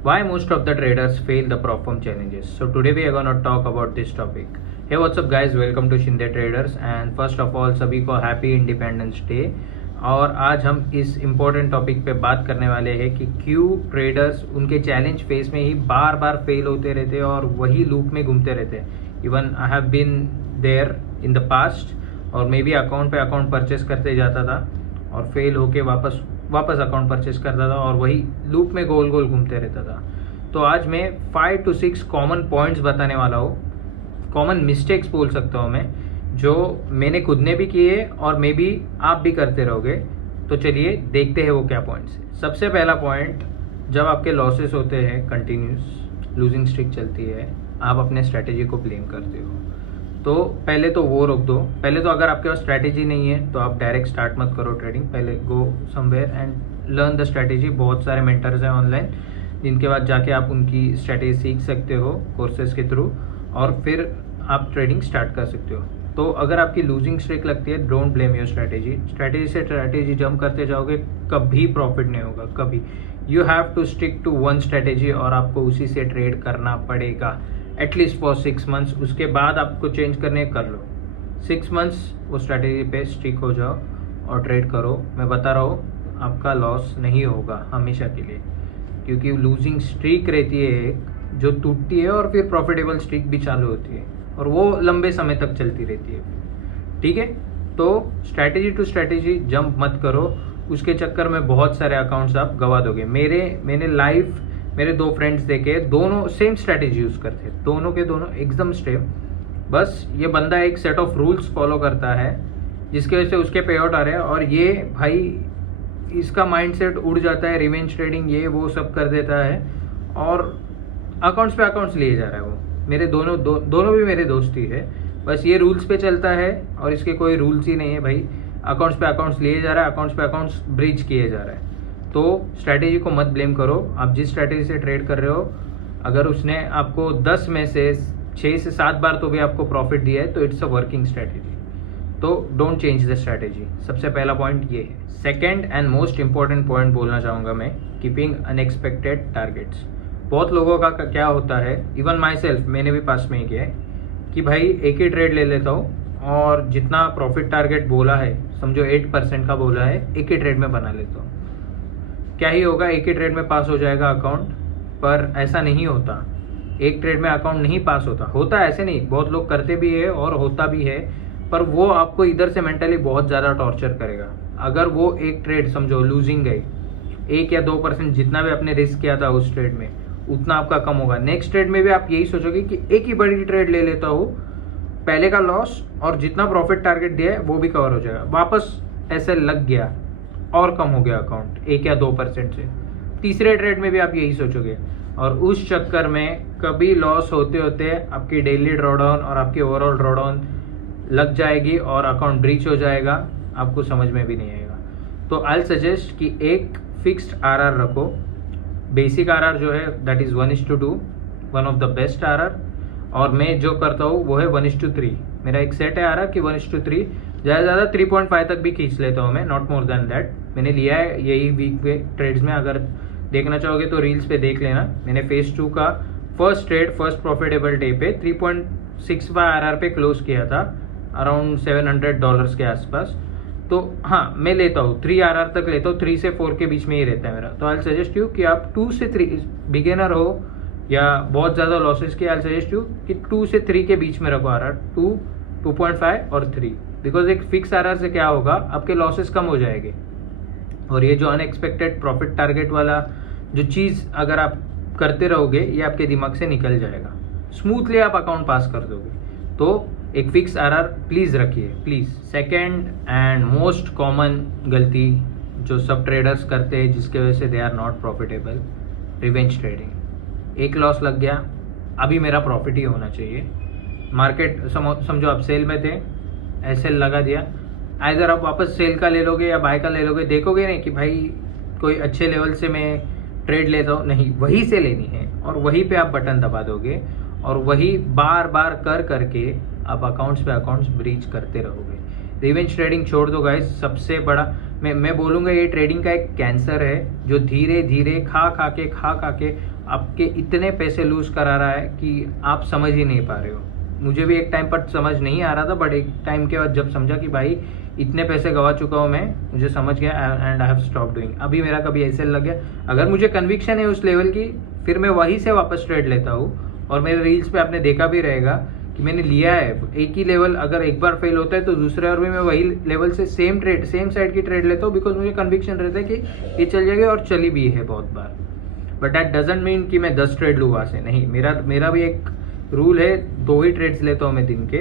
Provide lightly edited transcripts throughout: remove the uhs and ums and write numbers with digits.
Why most of the traders fail the perform challenges. So today we are going to talk about this topic. Hey, what's up guys, welcome to Shinde Traders and first of all सभी को happy independence day. और आज हम इस important topic पे बात करने वाले हैं कि क्यों ट्रेडर्स उनके चैलेंज फेस में ही बार बार फेल होते रहते हैं और वही लूप में घूमते रहते हैं। Even I have been there in the past और मे बी अकाउंट पे अकाउंट परचेस करते जाता था और फेल होके वापस अकाउंट परचेस करता था और वही लूप में गोल गोल घूमते रहता था। तो आज मैं 5 to 6 कॉमन पॉइंट्स बताने वाला हूँ, कॉमन मिस्टेक्स बोल सकता हूँ मैं, जो मैंने खुद ने भी किए और मे बी आप भी करते रहोगे। तो चलिए देखते हैं वो क्या पॉइंट्स है। सबसे पहला पॉइंट, जब आपके लॉसेस होते हैं, कंटिन्यूस लूजिंग स्ट्रिक चलती है, आप अपने स्ट्रैटेजी को ब्लेम करते हो। तो पहले तो वो रोक दो। पहले तो अगर आपके पास स्ट्रैटेजी नहीं है तो आप डायरेक्ट स्टार्ट मत करो ट्रेडिंग। पहले go somewhere and learn the strategy. बहुत सारे मेंटर्स हैं ऑनलाइन जिनके बाद जाके आप उनकी स्ट्रैटेजी सीख सकते हो कोर्सेज के थ्रू और फिर आप ट्रेडिंग स्टार्ट कर सकते हो। तो अगर आपकी लूजिंग स्ट्रिक लगती है, don't blame your strategy. Strategy से स्ट्रैटेजी जंप करते जाओगे, कभी प्रॉफिट नहीं होगा, कभी। You have to stick to one strategy और आपको उसी से ट्रेड करना पड़ेगा एटलीस्ट फॉर 6 मंथ्स। उसके बाद आपको चेंज करने कर लो। 6 मंथ्स वो स्ट्रैटेजी पे स्टिक हो जाओ और ट्रेड करो। मैं बता रहा हूँ आपका लॉस नहीं होगा हमेशा के लिए, क्योंकि लूजिंग स्ट्रीक रहती है एक जो टूटती है और फिर प्रॉफिटेबल स्ट्रीक भी चालू होती है और वो लंबे समय तक चलती रहती है। ठीक है, तो स्ट्रैटेजी टू स्ट्रैटेजी जंप मत करो। उसके चक्कर में बहुत सारे अकाउंट्स आप गवा दोगे। मैंने मेरे 2 फ्रेंड्स देखे, दोनों सेम स्ट्रैटेजी यूज करते, दोनों के दोनों एकदम सेम। बस ये बंदा एक सेट ऑफ रूल्स फॉलो करता है जिसकी वजह से उसके पे आउट आ रहे हैं और ये भाई इसका माइंडसेट उड़ जाता है, रिवेंज ट्रेडिंग ये वो सब कर देता है और अकाउंट्स पे अकाउंट्स लिए जा रहा है वो। मेरे दोनों भी मेरे दोस्त ही है। बस ये रूल्स पे चलता है और इसके कोई रूल्स ही नहीं है भाई। अकाउंट्स पे अकाउंट्स लिए जा रहा है, अकाउंट्स पे अकाउंट्स ब्रीच किए जा रहा है। तो स्ट्रैटेजी को मत ब्लेम करो। आप जिस स्ट्रैटेजी से ट्रेड कर रहे हो, अगर उसने आपको 10 में से 6 से 7 बार तो भी आपको प्रॉफिट दिया है तो इट्स अ वर्किंग स्ट्रैटेजी। तो डोंट चेंज द स्ट्रैटेजी। सबसे पहला पॉइंट ये है। Second and most important point बोलना चाहूँगा मैं, कीपिंग अनएक्सपेक्टेड टारगेट्स। बहुत लोगों का क्या होता है, इवन माई सेल्फ, मैंने भी पास में ही किया है कि भाई एक ही ट्रेड ले लेता हूँ और जितना प्रॉफिट टारगेट बोला है, समझो 8% का बोला है, एक ही ट्रेड में बना लेता हूँ। क्या ही होगा, एक ही ट्रेड में पास हो जाएगा अकाउंट। पर ऐसा नहीं होता। एक ट्रेड में अकाउंट नहीं पास होता ऐसे नहीं, बहुत लोग करते भी है और होता भी है, पर वो आपको इधर से मेंटली बहुत ज़्यादा टॉर्चर करेगा। अगर वो एक ट्रेड समझो लूजिंग गई, 1 या 2% जितना भी आपने रिस्क किया था उस ट्रेड में उतना आपका कम होगा। नेक्स्ट ट्रेड में भी आप यही सोचोगे कि एक ही बड़ी ट्रेड ले लेता हूँ, पहले का लॉस और जितना प्रॉफिट टारगेट दिया है वो भी कवर हो जाएगा। वापस ऐसे लग गया और कम हो गया अकाउंट 1 या 2% से। तीसरे ट्रेड में भी आप यही सोचोगे और उस चक्कर में कभी लॉस होते होते आपकी डेली ड्रॉडाउन और आपकी ओवरऑल ड्रॉडाउन लग जाएगी और अकाउंट ब्रीच हो जाएगा, आपको समझ में भी नहीं आएगा। तो आई सजेस्ट कि एक फिक्स्ड आरआर रखो। बेसिक आरआर जो है that is 1:2, one of the best RR. और मैं जो करता हूँ वो है 1:3। मेरा एक सेट है आरआर कि 1:3, ज़्यादा 3.5 तक भी खींच लेता हूँ मैं, नॉट मोर देन दैट। मैंने लिया है यही वीक पे ट्रेड्स में। अगर देखना चाहोगे तो रील्स पे देख लेना। मैंने फेज 2 का first trade, first profitable day पे 3.65 आरआर पे क्लोज किया था, अराउंड $700 के आसपास। तो हाँ, मैं लेता हूँ 3 आरआर तक लेता हूँ, 3 से 4 के बीच में ही रहता है मेरा। तो आई सजेस्ट यू कि आप 2 से 3, बिगिनर हो या बहुत ज़्यादा लॉसेस के, आई सजेस्ट यू कि 2 से 3 के बीच में रखो आरआर, 2, 2.5 और 3। बिकॉज एक फिक्स आरआर से क्या होगा, आपके लॉसेस कम हो जाएंगे और ये जो अनएक्सपेक्टेड प्रॉफिट टारगेट वाला जो चीज़ अगर आप करते रहोगे ये आपके दिमाग से निकल जाएगा, स्मूथली आप अकाउंट पास कर दोगे। तो एक फिक्स आरआर प्लीज़ रखिए, please. Second and most common गलती जो सब ट्रेडर्स करते हैं जिसके वजह से they are not profitable, revenge trading. एक लॉस लग गया, अभी मेरा प्रॉफिट ही होना चाहिए। मार्केट समझो आप सेल में थे, ऐसे लगा दिया, आइदर आप वापस सेल का ले लोगे या बाय का ले लोगे, देखोगे नहीं कि भाई कोई अच्छे लेवल से मैं ट्रेड लेता हूँ, नहीं, वहीं से लेनी है और वहीं पे आप बटन दबा दोगे और वही बार बार करके आप अकाउंट्स पे अकाउंट्स ब्रीच करते रहोगे। रिवेंज ट्रेडिंग छोड़ दो गाइस। सबसे बड़ा मैं बोलूँगा ये ट्रेडिंग का एक कैंसर है जो धीरे धीरे खा खा के आपके इतने पैसे लूज़ करा रहा है कि आप समझ ही नहीं पा रहे हो। मुझे भी एक टाइम पर समझ नहीं आ रहा था, बट एक टाइम के बाद जब समझा कि भाई इतने पैसे गवा चुका हूँ मैं, मुझे समझ गया and I have stop doing. अभी मेरा कभी ऐसे लग गया, अगर मुझे कन्विक्शन है उस लेवल की, फिर मैं वहीं से वापस ट्रेड लेता हूँ। और मेरे रील्स पे आपने देखा भी रहेगा कि मैंने लिया है एक ही लेवल, अगर एक बार फेल होता है तो दूसरे बार भी मैं वही लेवल से सेम साइड की ट्रेड लेता हूँ, बिकॉज मुझे कन्विक्शन रहता है कि ये चल जाएगी, और चली भी है बहुत बार। बट दैट डजेंट मीन कि मैं 10 ट्रेड लूँ वहाँ से, नहीं। मेरा भी एक रूल है, 2 ही ट्रेड्स लेता हूँ मैं दिन के,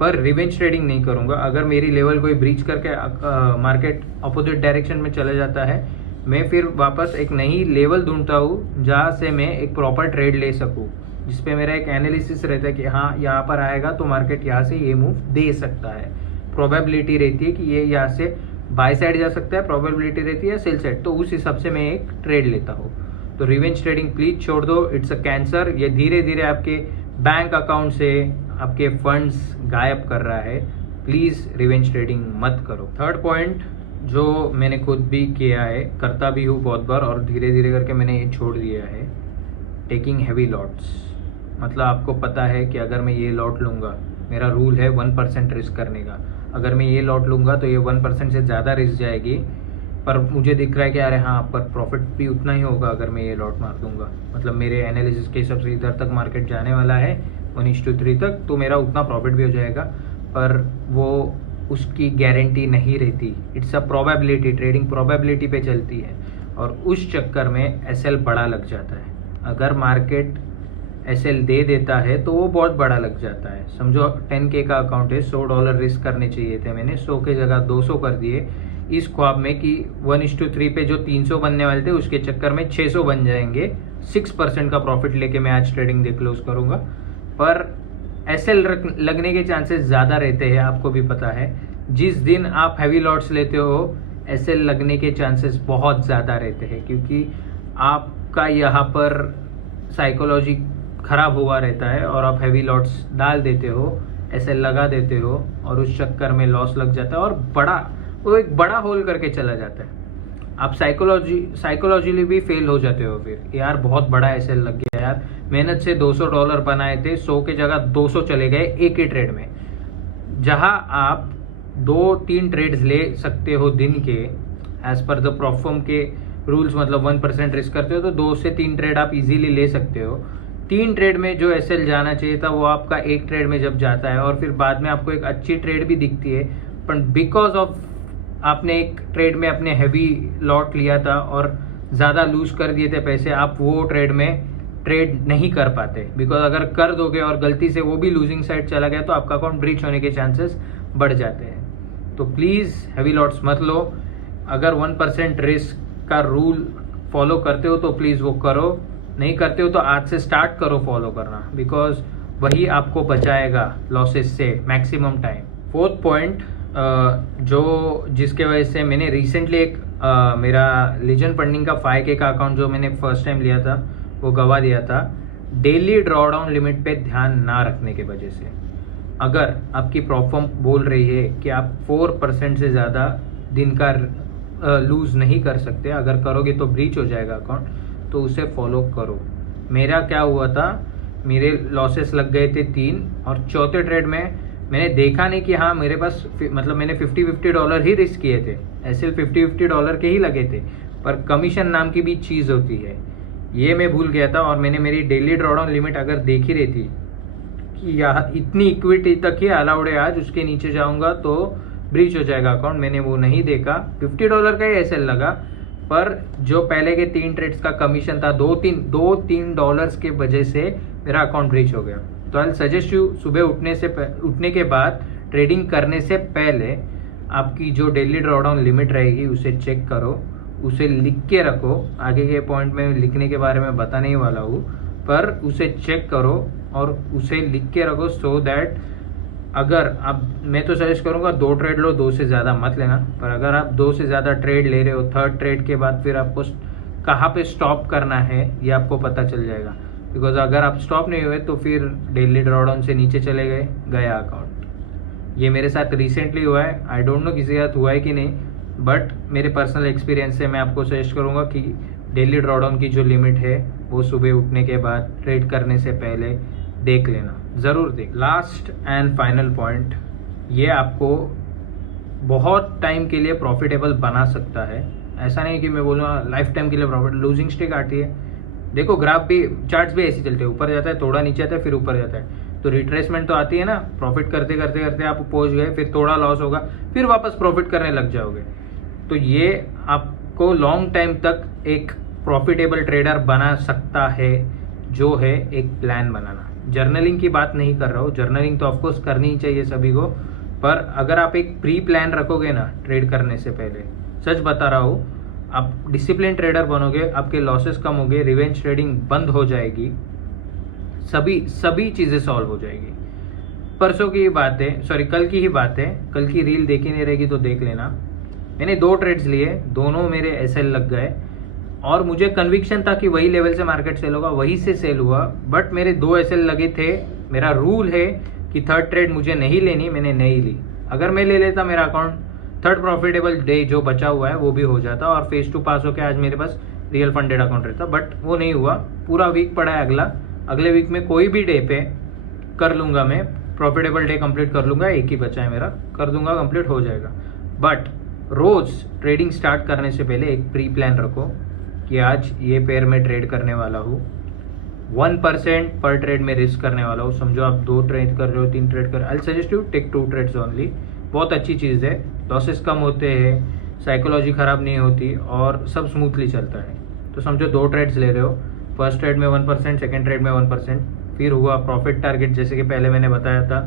पर रिवेंज ट्रेडिंग नहीं करूँगा। अगर मेरी लेवल कोई ब्रीच करके मार्केट अपोजिट डायरेक्शन में चले जाता है, मैं फिर वापस एक नई लेवल ढूंढता हूँ जहाँ से मैं एक प्रॉपर ट्रेड ले सकूँ, जिसपे मेरा एक एनालिसिस रहता है कि हाँ यहाँ पर आएगा तो मार्केट यहाँ से ये मूव दे सकता है, प्रोबेबिलिटी रहती है कि ये यहाँ से बाय साइड जा सकता है, प्रोबेबिलिटी रहती है सेल साइड, तो उस हिसाब से मैं एक ट्रेड लेता हूँ। तो रिवेंज ट्रेडिंग प्लीज छोड़ दो, इट्स अ कैंसर। ये धीरे धीरे आपके बैंक अकाउंट से आपके फंड्स गायब कर रहा है। प्लीज रिवेंज ट्रेडिंग मत करो। थर्ड पॉइंट जो मैंने खुद भी किया है, करता भी हूँ बहुत बार, और धीरे धीरे करके मैंने ये छोड़ दिया है, टेकिंग हैवी लॉट्स। मतलब आपको पता है कि अगर मैं ये लॉट लूँगा, मेरा रूल है 1% रिस्क करने का, अगर मैं ये लॉट लूँगा तो ये 1% से ज़्यादा रिस्क जाएगी, पर मुझे दिख रहा है कि अरे हाँ, पर प्रॉफिट भी उतना ही होगा अगर मैं ये लॉट मार दूंगा। मतलब मेरे एनालिसिस के हिसाब से इधर तक मार्केट जाने वाला है 1:3 तक, तो मेरा उतना प्रॉफिट भी हो जाएगा, पर वो उसकी गारंटी नहीं रहती। It's a probability, trading probability पे चलती है, और उस चक्कर में एसएल बड़ा लग जाता है। अगर मार्केट एसएल दे देता है तो वो बहुत बड़ा लग जाता है। समझो 10K का अकाउंट है, $100 रिस्क करने चाहिए थे मैंने, 100 के जगह 200 कर दिए, इस ख्वाब में कि 1:3 पे जो 300 बनने वाले थे उसके चक्कर में 600 बन जाएंगे। 6% का प्रॉफिट लेके मैं आज ट्रेडिंग डे क्लोज करूंगा, पर एसएल लगने के चांसेस ज़्यादा रहते हैं, आपको भी पता है। जिस दिन आप हैवी लॉट्स लेते हो, एसएल लगने के चांसेस बहुत ज़्यादा रहते हैं, क्योंकि आपका यहाँ पर साइकोलॉजी खराब हुआ रहता है और आप हैवी लॉट्स डाल देते हो, एसएल लगा देते हो, और उस चक्कर में लॉस लग जाता है, और वो एक बड़ा होल करके चला जाता है। आप साइकोलॉजिकली भी फेल हो जाते हो, फिर यार बहुत बड़ा एसएल लग गया यार, मेहनत से $200 बनाए थे, 100 के जगह 200 चले गए एक ही ट्रेड में। जहां आप 2-3 ट्रेड्स ले सकते हो दिन के, एज पर द प्रोफॉर्म के रूल्स, मतलब 1% रिस्क करते हो तो 2 से 3 ट्रेड आप इजीली ले सकते हो। 3 ट्रेड में जो एसएल जाना चाहिए था वो आपका एक ट्रेड में जब जाता है, और फिर बाद में आपको एक अच्छी ट्रेड भी दिखती है, पर बिकॉज ऑफ आपने एक ट्रेड में अपने हैवी लॉट लिया था और ज़्यादा लूज कर दिए थे पैसे, आप वो ट्रेड में ट्रेड नहीं कर पाते। बिकॉज अगर कर दोगे और गलती से वो भी लूजिंग साइड चला गया तो आपका अकाउंट ब्रीच होने के चांसेस बढ़ जाते हैं। तो प्लीज़ हैवी लॉट्स मत लो। अगर 1% रिस्क का रूल फॉलो करते हो तो प्लीज़ वो करो, नहीं करते हो तो आज से स्टार्ट करो फॉलो करना, बिकॉज वही आपको बचाएगा लॉसेस से मैक्सिमम टाइम। फोर्थ पॉइंट जो जिसके वजह से मैंने रिसेंटली एक मेरा लीजन फंडिंग का 5K का अकाउंट जो मैंने फर्स्ट टाइम लिया था वो गवा दिया था, डेली ड्रॉडाउन लिमिट पे ध्यान ना रखने के वजह से। अगर आपकी प्रॉफर्म बोल रही है कि आप 4% से ज़्यादा दिन का लूज़ नहीं कर सकते, अगर करोगे तो ब्रीच हो जाएगा अकाउंट, तो उसे फॉलो करो। मेरा क्या हुआ था, मेरे लॉसेस लग गए थे 3, और चौथे ट्रेड में मैंने देखा नहीं कि हाँ मेरे पास, मतलब मैंने $50 ही रिस्क किए थे, एसएल $50 के ही लगे थे, पर कमीशन नाम की भी चीज़ होती है, ये मैं भूल गया था। और मैंने मेरी डेली ड्रॉडाउन लिमिट अगर देखी रही थी कि यहाँ इतनी इक्विटी तक ही अलाउड है आज, उसके नीचे जाऊँगा तो ब्रीच हो जाएगा अकाउंट, मैंने वो नहीं देखा। $50 का ही एसएल लगा, पर जो पहले के 3 ट्रेड्स का कमीशन था $2-3 के वजह से मेरा अकाउंट ब्रीच हो गया। तो आई सजेस्ट यू, सुबह उठने के बाद ट्रेडिंग करने से पहले आपकी जो डेली ड्रॉडाउन लिमिट रहेगी उसे चेक करो, उसे लिख के रखो। आगे के पॉइंट में लिखने के बारे में बताने ही वाला हूँ, पर उसे चेक करो और उसे लिख के रखो, सो दैट अगर आप, मैं तो सजेस्ट करूँगा 2 ट्रेड लो, 2 से ज़्यादा मत लेना, पर अगर आप 2 से ज़्यादा ट्रेड ले रहे हो, 3rd ट्रेड के बाद फिर आपको कहाँ पे स्टॉप करना है ये आपको पता चल जाएगा। बिकॉज अगर आप स्टॉप नहीं हुए तो फिर डेली ड्रॉडाउन से नीचे चले गया अकाउंट। ये मेरे साथ रिसेंटली हुआ है, आई डोंट नो किसी के साथ हुआ है कि नहीं, बट मेरे पर्सनल एक्सपीरियंस से मैं आपको सजेस्ट करूँगा कि डेली ड्रॉडाउन की जो लिमिट है वो सुबह उठने के बाद ट्रेड करने से पहले देख लेना, ज़रूर देख। लास्ट एंड फाइनल पॉइंट, ये आपको बहुत टाइम के लिए प्रॉफिटेबल बना सकता है। ऐसा नहीं कि मैं बोलूँगा लाइफ टाइम के लिए प्रॉफिट। लूजिंग स्ट्रिक आती है, देखो ग्राफ भी, चार्ट्स भी ऐसे चलते हैं, ऊपर जाता है, थोड़ा नीचे आता है, फिर ऊपर जाता है। तो रिट्रेसमेंट तो आती है ना, प्रॉफिट करते करते करते आप पहुंच गए, फिर थोड़ा लॉस होगा, फिर वापस प्रॉफिट करने लग जाओगे। तो ये आपको लॉन्ग टाइम तक एक प्रॉफिटेबल ट्रेडर बना सकता है, जो है एक प्लान बनाना। जर्नलिंग की बात नहीं कर रहा हूँ, जर्नलिंग तो ऑफकोर्स करनी ही चाहिए सभी को, पर अगर आप एक प्री प्लान रखोगे ना ट्रेड करने से पहले, सच बता रहा हूँ, आप डिसिप्लिन ट्रेडर बनोगे, आपके लॉसेस कम होंगे, रिवेंज ट्रेडिंग बंद हो जाएगी, सभी चीज़ें सॉल्व हो जाएगी। परसों की ही बात है, सॉरी कल की ही बात है, कल की रील देखी नहीं रहेगी तो देख लेना। मैंने 2 ट्रेड्स लिए, दोनों मेरे एसएल लग गए और मुझे कन्विक्शन था कि वही लेवल से मार्केट सेल होगा, वही से सेल हुआ, बट मेरे 2 एसएल लगे थे। मेरा रूल है कि थर्ड ट्रेड मुझे नहीं लेनी, मैंने नहीं ली। अगर मैं ले लेता, मेरा अकाउंट थर्ड प्रॉफिटेबल डे जो बचा हुआ है वो भी हो जाता और फेज 2 पास होकर आज मेरे पास रियल फंडेड अकाउंट रहता, बट वो नहीं हुआ। पूरा वीक पड़ा है, अगले वीक में कोई भी डे पे कर लूँगा, मैं प्रॉफिटेबल डे कंप्लीट कर लूँगा, एक ही बचा है मेरा, कर दूंगा, कंप्लीट हो जाएगा। बट रोज़ ट्रेडिंग स्टार्ट करने से पहले एक प्री प्लान रखो कि आज ये पेयर में ट्रेड करने वाला हूँ, 1% पर ट्रेड में रिस्क करने वाला हूँ। समझो आप 2 ट्रेड कर रहे हो, 3 ट्रेड कर, I suggest you take 2 trades only. बहुत अच्छी चीज़ है, लॉसेस कम होते हैं, साइकोलॉजी ख़राब नहीं होती और सब स्मूथली चलता है। तो समझो 2 ट्रेड्स ले रहे हो, फर्स्ट ट्रेड में 1%, सेकेंड ट्रेड में 1%, फिर हुआ प्रॉफिट टारगेट, जैसे कि पहले मैंने बताया था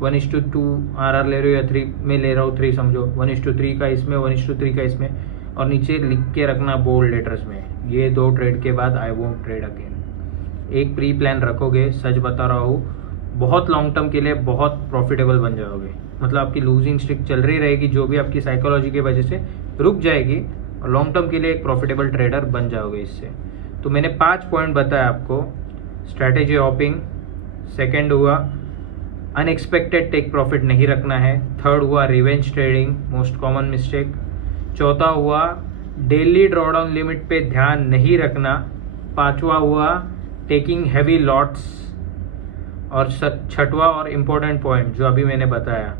1:2 RR ले रहे हो या 3 में ले रहा हूँ, 3 समझो, 1:3 का इसमें, 1:3 का इसमें, और नीचे लिख के रखना बोल्ड लेटर्स में, ये 2 ट्रेड के बाद आई वोंट ट्रेड अगेन। एक प्री प्लान रखोगे, सच बता रहा हूँ, बहुत लॉन्ग टर्म के लिए बहुत प्रॉफिटेबल बन जाओगे। मतलब आपकी लूजिंग स्ट्रिक चल रही रहेगी, जो भी आपकी साइकोलॉजी की वजह से रुक जाएगी, और लॉन्ग टर्म के लिए एक प्रॉफिटेबल ट्रेडर बन जाओगे इससे। तो मैंने 5 पॉइंट बताया आपको। स्ट्रैटेजी हॉपिंग, सेकेंड हुआ अनएक्सपेक्टेड टेक प्रॉफिट नहीं रखना है, थर्ड हुआ revenge trading, most common mistake, चौथा हुआ डेली ड्रॉडाउन लिमिट पे ध्यान नहीं रखना, पांचवा हुआ टेकिंग हैवी लॉट्स, और छठवा और इम्पोर्टेंट पॉइंट जो अभी मैंने बताया,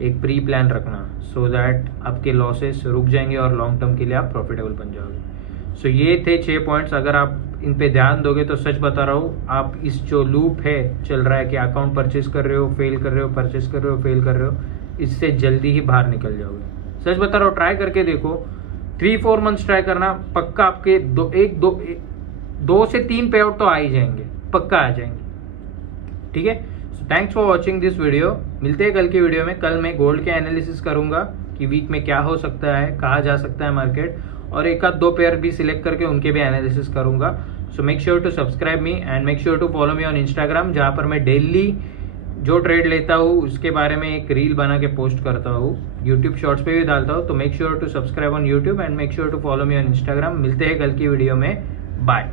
एक प्री प्लान रखना, सो दैट आपके लॉसेस रुक जाएंगे और लॉन्ग टर्म के लिए आप प्रॉफिटेबल बन जाओगे। सो ये थे 6 पॉइंट्स। अगर आप इन पे ध्यान दोगे तो सच बता रहा हूँ, आप इस जो लूप है चल रहा है कि अकाउंट परचेज कर रहे हो, फेल कर रहे हो, परचेज कर रहे हो, फेल कर रहे हो, इससे जल्दी ही बाहर निकल जाओगे। सच बता रहा हूँ, ट्राई करके देखो, 3-4 मंथ्स ट्राई करना, पक्का आपके 2 से 3 पे आउट तो आ ही जाएंगे, पक्का आ जाएंगे। ठीक है, so thanks for watching this video. मिलते हैं कल की वीडियो में। कल मैं गोल्ड के एनालिसिस करूंगा कि वीक में क्या हो सकता है, कहाँ जा सकता है मार्केट, और 1-2 पेयर भी सिलेक्ट करके उनके भी एनालिसिस करूंगा। So make sure to subscribe me and make sure to follow me on Instagram, जहाँ पर मैं डेली जो ट्रेड लेता हूँ उसके बारे में एक रील बना के पोस्ट करता हूँ, यूट्यूब शॉर्ट्स पे भी डालता हूँ। तो make sure to subscribe on YouTube and make sure to follow me on Instagram. मिलते हैं कल की वीडियो में, बाय।